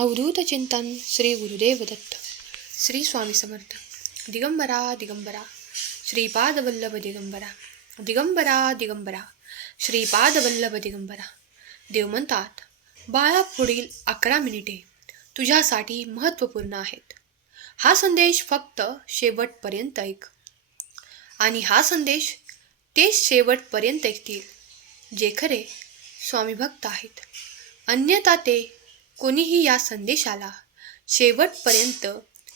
अवधूत चिंतन श्री गुरुदेव दत्त. श्री स्वामी समर्थ. दिगंबरा दिगंबरा श्रीपादवल्लभ दिगंबरा, दिगंबरा दिगंबरा श्रीपादवल्लभ दिगंबरा. देव म्हणतात, बाळा, पुढील 11 मिनिटे तुझ्यासाठी महत्त्वपूर्ण आहेत. हा संदेश फक्त शेवटपर्यंत ऐक. आणि हा संदेश ते शेवटपर्यंत ऐकतील जे खरे स्वामी भक्त आहेत. अन्यथा ते कोणीही या संदेशाला शेवटपर्यंत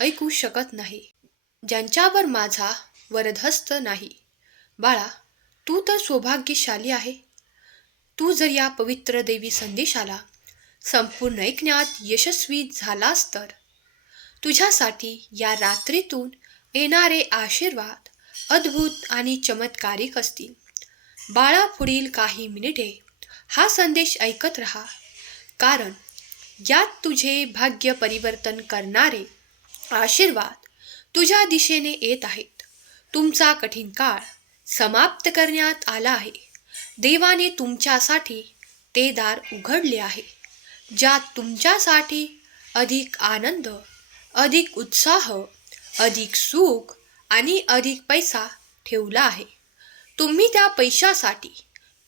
ऐकू शकत नाही. ज्यांच्यावर माझा वरदहस्त नाही. बाळा, तू तर सौभाग्यशाली आहे. तू जर या पवित्र दैवी संदेशाला संपूर्ण ऐकण्यात यशस्वी झालास तर तुझ्यासाठी या रात्रीतून येणारे आशीर्वाद अद्भुत आणि चमत्कारिक असतील. बाळा, पुढील काही मिनिटे हा संदेश ऐकत रहा, कारण यात तुझे भाग्य परिवर्तन करणारे आशीर्वाद तुझ्या दिशेने येत आहेत. तुमचा कठीण काळ समाप्त करण्यात आला आहे. देवाने तुमच्यासाठी ते दार उघडले आहे, ज्यात तुमच्यासाठी अधिक आनंद, अधिक उत्साह, अधिक सुख आणि अधिक पैसा ठेवला आहे. तुम्ही त्या पैशासाठी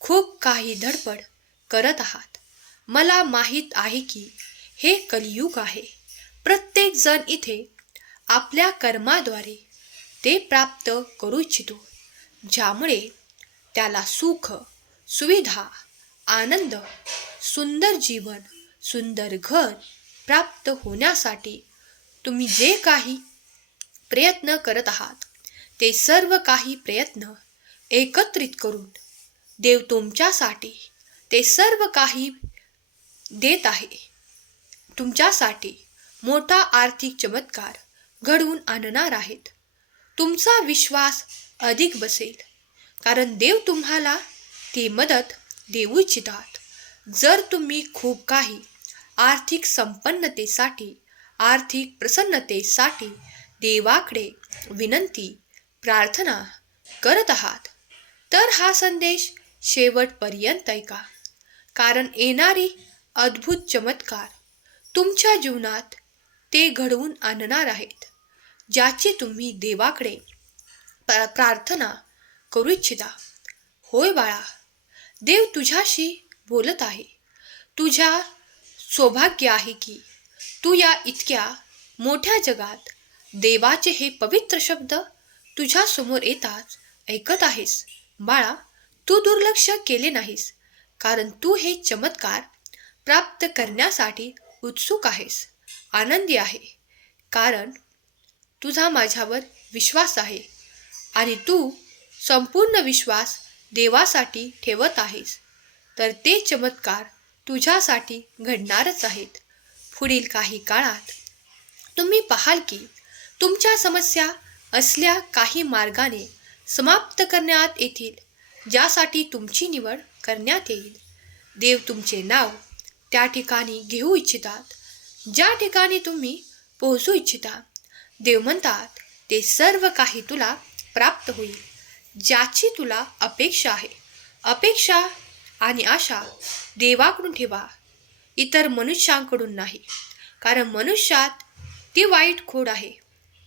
खूप काही धडपड करत आहात. मला माहीत आहे की हे कलियुग आहे. प्रत्येक जण इथे आपल्या कर्माद्वारे ते प्राप्त करू इच्छितो, ज्यामुळे त्याला सुख, सुविधा, आनंद, सुंदर जीवन, सुंदर घर प्राप्त होण्यासाठी तुम्ही जे काही प्रयत्न करत आहात ते सर्व काही प्रयत्न एकत्रित करून देव तुमच्यासाठी ते सर्व काही देत आहे. तुमच्यासाठी मोठा आर्थिक चमत्कार घडवून आणणार आहेत. तुमचा विश्वास अधिक बसेल, कारण देव तुम्हाला ती मदत देऊ इच्छितात. जर तुम्ही खूप काही आर्थिक संपन्नतेसाठी, आर्थिक प्रसन्नतेसाठी देवाकडे विनंती, प्रार्थना करत आहात, तर हा संदेश शेवटपर्यंत ऐका, कारण येणारी अद्भुत चमत्कार तुमच्या जीवनात ते घडवून आणणार आहेत, ज्याची तुम्ही देवाकडे प्रार्थना करू इच्छिता. होय बाळा, देव तुझ्याशी बोलत आहे. तुझ्या सौभाग्य आहे की तू या इतक्या मोठ्या जगात देवाचे हे पवित्र शब्द तुझ्या समोर येताच ऐकत आहेस. बाळा, तू दुर्लक्ष केले नाहीस, कारण तू हे चमत्कार प्राप्त करण्यासाठी उत्सुक आहेस, आनंदी आहे, कारण तुझा माझ्यावर विश्वास आहे आणि तू संपूर्ण विश्वास देवासाठी ठेवत आहेस, तर ते चमत्कार तुझ्यासाठी घडणारच आहेत. पुढील काही काळात तुम्ही पाहाल की तुमच्या समस्या असल्या काही मार्गाने समाप्त करण्यात येतील, ज्यासाठी तुमची निवड करण्यात येईल. देव तुमचे नाव त्या ठिकाणी घेऊ इच्छितात ज्या ठिकाणी तुम्ही पोहोचू इच्छिता. देव म्हणतात, ते सर्व काही तुला प्राप्त होईल, ज्याची तुला अपेक्षा आहे. अपेक्षा आणि आशा देवाकडून ठेवा, इतर मनुष्यांकडून नाही, कारण मनुष्यात ती वाईट खोड आहे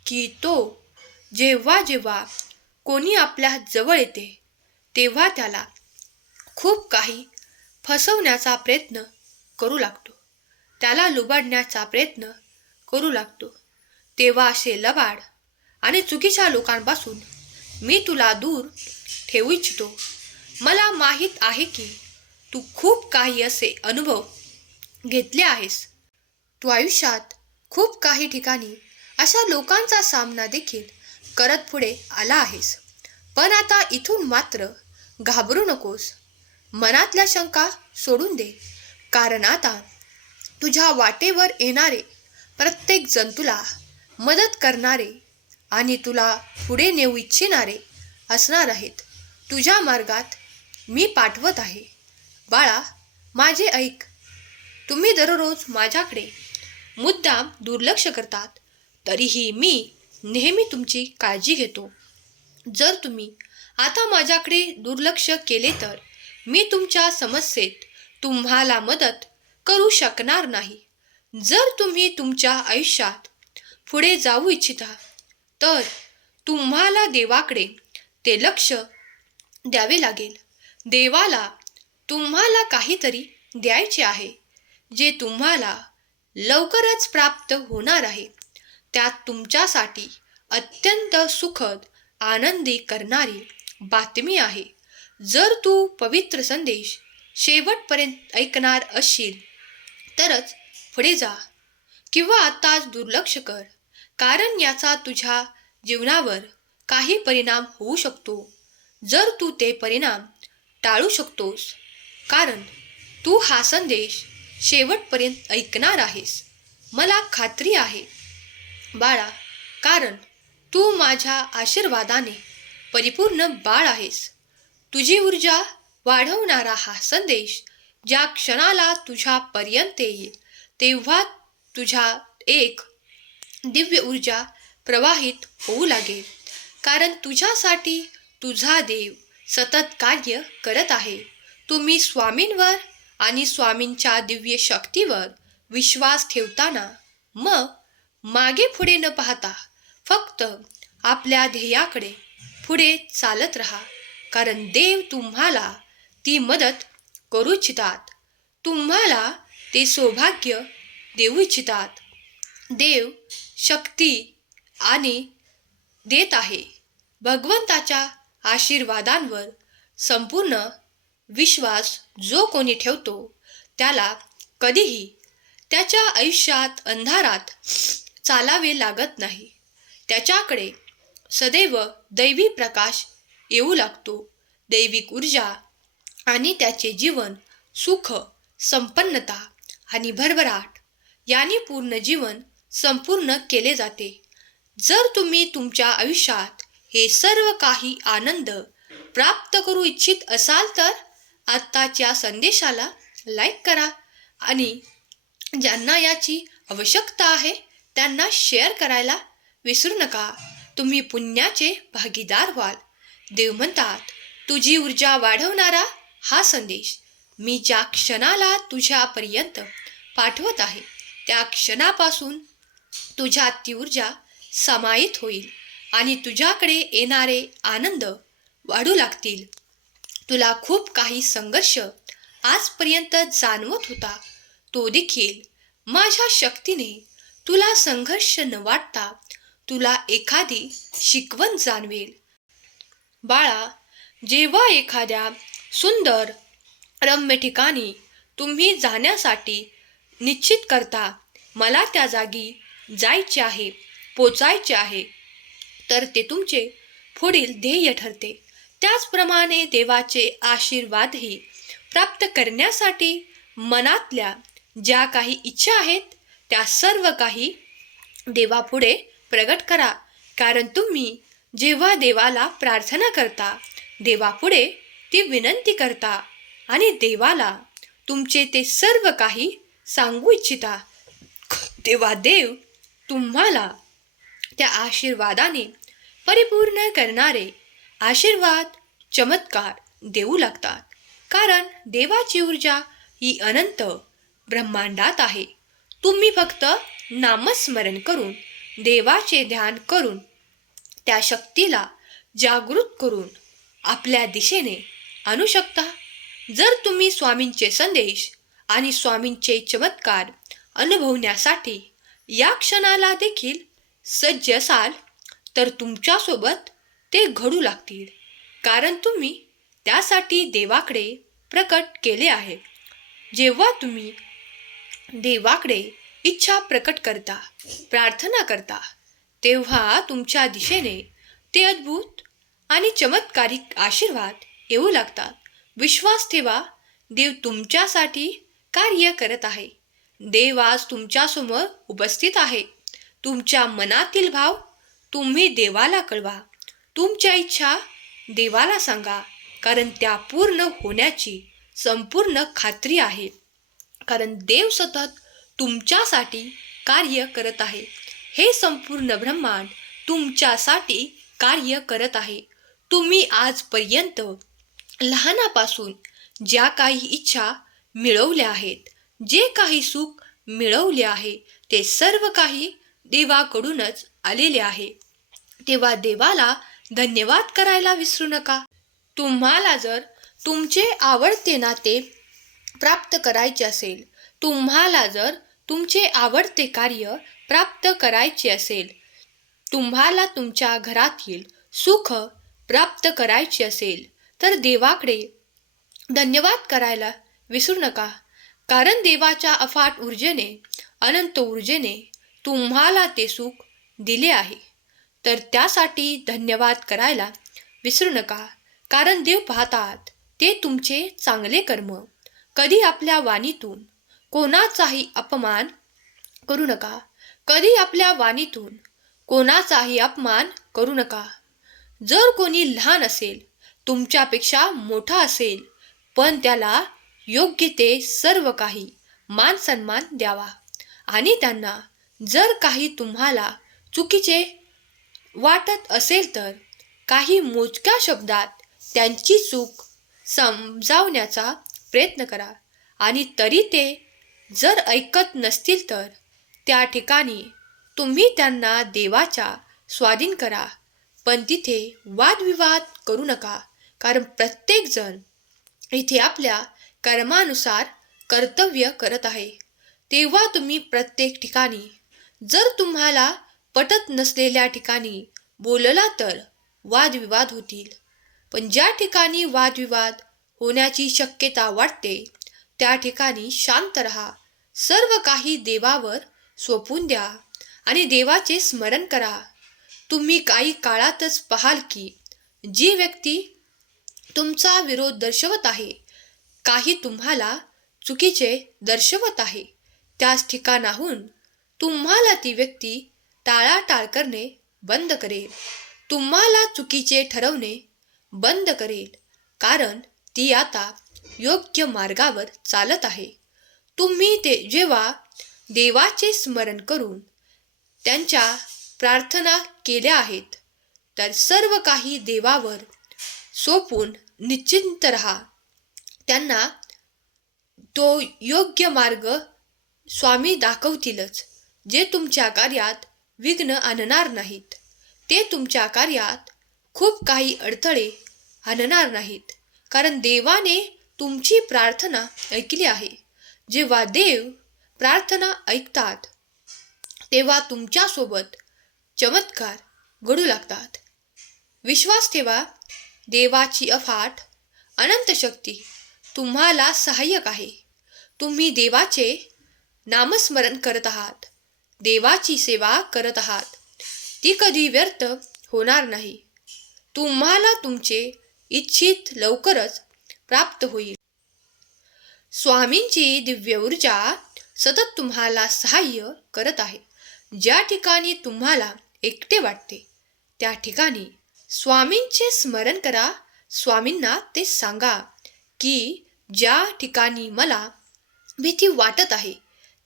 की तो जेव्हा जेव्हा कोणी आपल्या जवळ येते तेव्हा त्याला खूप काही फसवण्याचा प्रयत्न करू लागतो, त्याला लुबाडण्याचा प्रयत्न करू लागतो. तेव्हा असे लबाड आणि चुकीच्या लोकांपासून मी तुला दूर ठेवू इच्छितो. मला माहीत आहे की तू खूप काही असे अनुभव घेतले आहेस. तू आयुष्यात खूप काही ठिकाणी अशा लोकांचा सामना देखील करत पुढे आला आहेस. पण आता इथून मात्र घाबरू नकोस. मनातल्या शंका सोडून दे, कारण आता तुझ्या वाटेवर येणारे प्रत्येक जण तुला मदत करणारे आणि तुला पुढे नेऊ इच्छिणारे असणार आहेत. तुझ्या मार्गात मी पाठवत आहे. बाळा, माझे ऐक. तुम्ही दररोज माझ्याकडे मुद्दाम दुर्लक्ष करतात, तरीही मी नेहमी तुमची काळजी घेतो. जर तुम्ही आता माझ्याकडे दुर्लक्ष केले तर मी तुमच्या समस्येत तुम्हाला मदत करू शकणार नाही. जर तुम्ही तुमच्या आयुष्यात पुढे जाऊ इच्छिता तर तुम्हाला देवाकडे ते लक्ष द्यावे लागेल. देवाला तुम्हाला काहीतरी द्यायचे आहे जे तुम्हाला लवकरच प्राप्त होणार आहे. त्यात तुमच्यासाठी अत्यंत सुखद आनंदी करणारी बातमी आहे. जर तू पवित्र संदेश शेवटपर्यंत ऐकणार असशील तरच पुढे जा, किंवा आताच दुर्लक्ष कर, कारण याचा तुझ्या जीवनावर काही परिणाम होऊ शकतो. जर तू ते परिणाम टाळू शकतोस कारण तू हा संदेश शेवटपर्यंत ऐकणार आहेस, मला खात्री आहे बाळा, कारण तू माझ्या आशीर्वादाने परिपूर्ण बाळ आहेस. तुझी ऊर्जा वाढवणारा हा संदेश ज्या क्षणाला तुझ्यापर्यंत येईल तेव्हा तुझ्यात एक दिव्य ऊर्जा प्रवाहित होऊ लागेल, कारण तुझ्यासाठी तुझा देव सतत कार्य करत आहे. तुम्ही स्वामींवर आणि स्वामींच्या दिव्य शक्तीवर विश्वास ठेवताना मग मागे पुढे न पाहता फक्त आपल्या ध्येयाकडे पुढे चालत राहा, कारण देव तुम्हाला ती मदत करू इच्छितात. तुम्हाला ते सौभाग्य देऊ इच्छितात. देव शक्ती आणि देत आहे. भगवंताच्या आशीर्वादांवर संपूर्ण विश्वास जो कोणी ठेवतो त्याला कधीही त्याच्या आयुष्यात अंधारात चालावे लागत नाही. त्याच्याकडे सदैव दैवी प्रकाश येऊ लागतो. दैविक ऊर्जा आणि त्याचे जीवन सुख, संपन्नता आणि भरभराट यांनी पूर्ण जीवन संपूर्ण केले जाते. जर तुम्ही तुमच्या आयुष्यात हे सर्व काही आनंद प्राप्त करू इच्छित असाल तर आत्ताच्या संदेशाला लाईक करा आणि ज्यांना याची आवश्यकता आहे त्यांना शेअर करायला विसरू नका. तुम्ही पुण्याचे भागीदार व्हाल. देव म्हणतात, तुझी ऊर्जा वाढवणारा हा संदेश मी ज्या क्षणाला तुझ्यापर्यंत पाठवत आहे त्या क्षणापासून तुझ्यात ती ऊर्जा समाहित होईल आणि तुझ्याकडे येणारे आनंद वाढू लागतील. तुला खूप काही संघर्ष आजपर्यंत जाणवत होता, तो देखील माझ्या शक्तीने तुला संघर्ष न वाटता तुला एखादी शिकवण जाणवेल. बाळा, जेव्हा एखाद्या सुंदर रम्य ठिकाणी तुम्ही जाण्यासाठी निश्चित करता, मला त्या जागी जायचे आहे, पोचायचे आहे, तर ते तुमचे पुढील ध्येय ठरते. त्याचप्रमाणे देवाचे आशीर्वादही प्राप्त करण्यासाठी मनातल्या ज्या काही इच्छा आहेत त्या सर्व काही देवापुढे प्रगट करा, कारण तुम्ही जेव्हा देवाला प्रार्थना करता, देवापुढे ती विनंती करता आणि देवाला तुमचे ते सर्व काही सांगू इच्छिता, तेव्हा देव तुम्हाला त्या आशीर्वादाने परिपूर्ण करणारे आशीर्वाद, चमत्कार देऊ लागतात. कारण देवाची ऊर्जा ही अनंत ब्रह्मांडात आहे. तुम्ही फक्त नामस्मरण करून, देवाचे ध्यान करून, त्या शक्तीला जागृत करून आपल्या दिशेने आणू शकता. जर तुम्ही स्वामींचे संदेश आणि स्वामींचे चमत्कार अनुभवण्यासाठी या क्षणाला देखील सज्ज असाल तर तुमच्यासोबत ते घडू लागतील, कारण तुम्ही त्यासाठी देवाकडे प्रकट केले आहे. जेव्हा तुम्ही देवाकडे इच्छा प्रकट करता, प्रार्थना करता, तेव्हा तुमच्या दिशेने ते अद्भुत आणि चमत्कारिक आशीर्वाद येऊ लागतात. विश्वास ठेवा, देव तुमच्यासाठी कार्य करत आहे. देव आज तुमच्यासमोर उपस्थित आहे. तुमच्या मनातील भाव तुम्ही देवाला कळवा. तुमच्या इच्छा देवाला सांगा, कारण त्या पूर्ण होण्याची संपूर्ण खात्री आहे. कारण देव सतत तुमच्यासाठी कार्य करत आहे. हे संपूर्ण ब्रह्मांड तुमच्यासाठी कार्य करत आहे. तुम्ही आजपर्यंत लहानापासून ज्या काही इच्छा मिळवल्या आहेत, जे काही सुख मिळवले आहे ते सर्व काही देवाकडूनच आलेले आहे. तेव्हा देवाला धन्यवाद करायला विसरू नका. तुम्हाला जर तुमचे आवडते नाते प्राप्त करायचे असेल, तुम्हाला जर तुमचे आवडते कार्य प्राप्त करायचे असेल, तुम्हाला तुमच्या घरातील सुख प्राप्त करायचे असेल, तर देवाकडे धन्यवाद करायला विसरू नका. कारण देवाच्या अफाट ऊर्जेने, अनंत ऊर्जेने तुम्हाला ते सुख दिले आहे. तर त्यासाठी धन्यवाद करायला विसरू नका. कारण देव पाहतात ते तुमचे चांगले कर्म. कधी आपल्या वाणीतून कोणाचाही अपमान करू नका. कधी आपल्या वाणीतून कोणाचाही अपमान करू नका. जर कोणी लहान असेल, तुमच्यापेक्षा मोठा असेल, पण त्याला योग्य ते सर्व काही मान सन्मान द्यावा. आणि त्यांना जर काही तुम्हाला चुकीचे वाटत असेल तर काही मोजक्या शब्दात त्यांची चूक समजावण्याचा प्रयत्न करा. आणि तरी ते जर ऐकत नसतील तर त्या ठिकाणी तुम्ही त्यांना देवाच्या स्वाधीन करा. पण तिथे वादविवाद करू नका. कारण प्रत्येकजण इथे आपल्या कर्मानुसार कर्तव्य करत आहे. तेव्हा तुम्ही प्रत्येक ठिकाणी जर तुम्हाला पटत नसलेल्या ठिकाणी बोलला तर वादविवाद होतील. पण ज्या ठिकाणी वादविवाद होण्याची शक्यता वाटते त्या ठिकाणी शांत रहा. सर्व काही देवावर सोपवून द्या आणि देवाचे स्मरण करा. तुम्ही काही काळातच पाहाल की जी व्यक्ती तुमचा विरोध दर्शवत आहे, काही तुम्हाला चुकीचे दर्शवत आहे, त्याच ठिकाणाहून तुम्हाला ती व्यक्ती टाळाटाळ करणे बंद करेल. तुम्हाला चुकीचे ठरवणे बंद करेल. कारण ती आता योग्य मार्गावर चालत आहे. तुम्ही ते जेव्हा देवाचे स्मरण करून त्यांच्या प्रार्थना केल्या आहेत, तर सर्व काही देवावर सोपून निश्चिंत रहा. त्यांना तो योग्य मार्ग स्वामी दाखवतीलच, जे तुमच्या कार्यात विघ्न आणणार नाहीत. ते तुमच्या कार्यात खूप काही अडथळे आणणार नाहीत. कारण देवाने तुमची प्रार्थना ऐकली आहे. जेव्हा देव प्रार्थना ऐकतात तेव्हा तुमच्यासोबत चमत्कार घडू लागतात. विश्वास ठेवा, देवाची अफाट अनंत शक्ती तुम्हाला सहाय्यक आहे. तुम्ही देवाचे नामस्मरण करत आहात, देवाची सेवा करत आहात, ती कधी व्यर्थ होणार नाही. तुम्हाला तुमचे इच्छित लवकरच प्राप्त होईल. स्वामींची दिव्य ऊर्जा सतत तुम्हाला सहाय्य करत आहे. ज्या ठिकाणी तुम्हाला एकटे वाटते त्या ठिकाणी स्वामींचे स्मरण करा. स्वामींना ते सांगा की ज्या ठिकाणी मला भीती वाटत आहे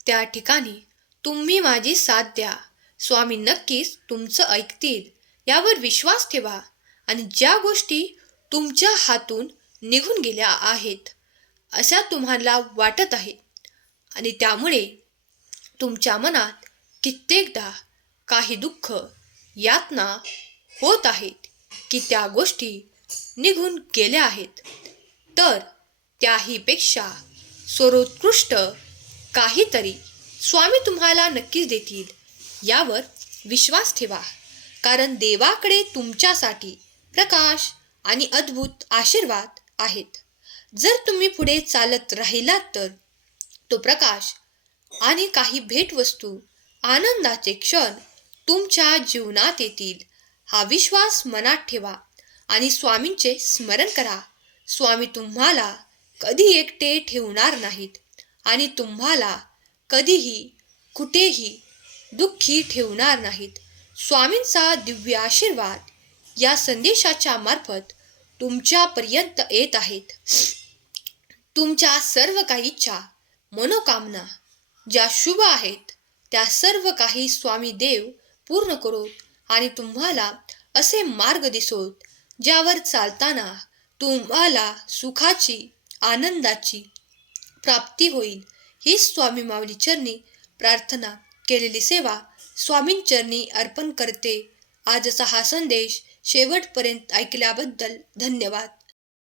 त्या ठिकाणी तुम्ही माझी साथ द्या. स्वामी नक्कीच तुमचं ऐकतील यावर विश्वास ठेवा. आणि ज्या गोष्टी तुमच्या हातून निघून गेल्या आहेत अशा तुम्हाला वाटत आहे आणि त्यामुळे तुमच्या मनात कित्येकदा काही दुःख, यातना होत आहेत की त्या गोष्टी निघून गेल्या आहेत, तर त्याहीपेक्षा सर्वोत्कृष्ट काहीतरी स्वामी तुम्हाला नक्कीच देतील यावर विश्वास ठेवा. कारण देवाकडे तुमच्यासाठी प्रकाश आणि अद्भुत आशीर्वाद आहेत. जर तुम्ही पुढे चालत राहिलात तर तो प्रकाश आणि काही भेटवस्तू, आनंदाचे क्षण तुमच्या जीवनात येतील. हा विश्वास मनात ठेवा आणि स्वामींचे स्मरण करा. स्वामी तुम्हाला कधी एकटे ठेवणार नाहीत आणि तुम्हाला कधीही कुठेही दुःखी ठेवणार नाहीत. स्वामींचा दिव्य आशीर्वाद या संदेशाच्या मार्फत तुमच्यापर्यंत येत आहेत. तुमच्या सर्व काही इच्छा, मनोकामना ज्या शुभ आहेत त्या सर्व काही स्वामी देव पूर्ण करोत आणि तुम्हाला असे मार्ग दिसोत ज्यावर चालताना तुम्हाला सुखाची, आनंदाची प्राप्ती होईल. हीच स्वामी माऊली चरणी प्रार्थना केलेली सेवा स्वामींचरणी अर्पण करते. आजचा हा संदेश शेवटपर्यंत ऐकल्याबद्दल धन्यवाद.